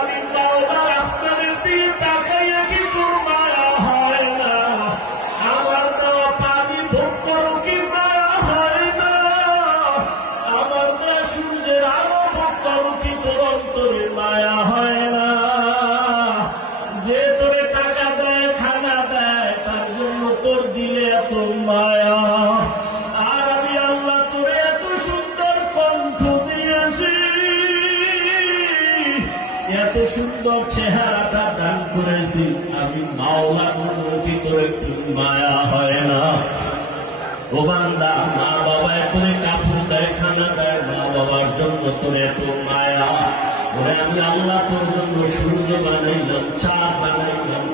আমি মাওলার আসমানের দিকে তাকাইয়া কি তোর মায়া হয় না? আমার দেওয়া পানি ভোগ করো কি মায়া হয় না? আমার দেওয়া সূর্যের আলো ভোগ করো কি তোর অন্তরে মায়া হয় না? যে তোরে টাকা দেয় খানা দেয় তার জন্য তোর দিলে এত মায়া, আর আমি আল্লাহ তোরে এত সুন্দর কণ্ঠ দিয়েছি, এত সুন্দর চেহারাটা দান করেছি, আমি মাওলা কি তোর একটু মায়া হয় না? ও বান্দা, মা বাবা তোরে কাপড় দেয় খানা দেয়, মা বাবার জন্য তোর এত মায়া। ওরে আমি আল্লাহ তোর জন্য সূর্য বানাইলাম, চাঁদ বানাইলাম,